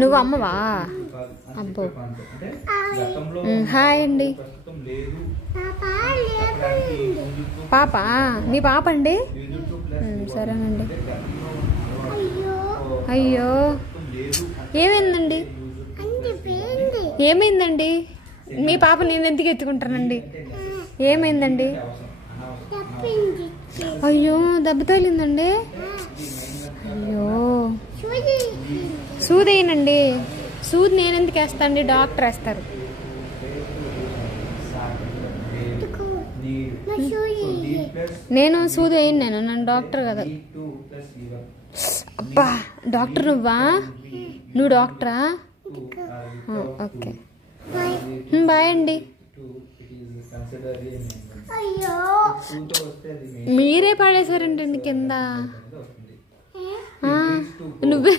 నువ్వు అమ్మవా? అబ్బో. హాయ్ అండి. పాప? మీ పాప అండి? సరేనండి. అయ్యో ఏమైందండి? ఏమైందండి? మీ పాప నేను ఎందుకు ఎత్తుకుంటానండి? ఏమైందండి? అయ్యో దెబ్బ తగిలిందండి. అయ్యో సూదేనండి. సూది నేను ఎందుకు వేస్తా అండి? డాక్టర్ వేస్తారు. నేను సూది వేయను. నన్ను డాక్టర్ కదా. అబ్బా డాక్టర్ నువ్వా? నువ్వు డాక్టరా? ఓకే బాయ్ అండి. మీరే పడేసారంటండి కింద. నువ్వే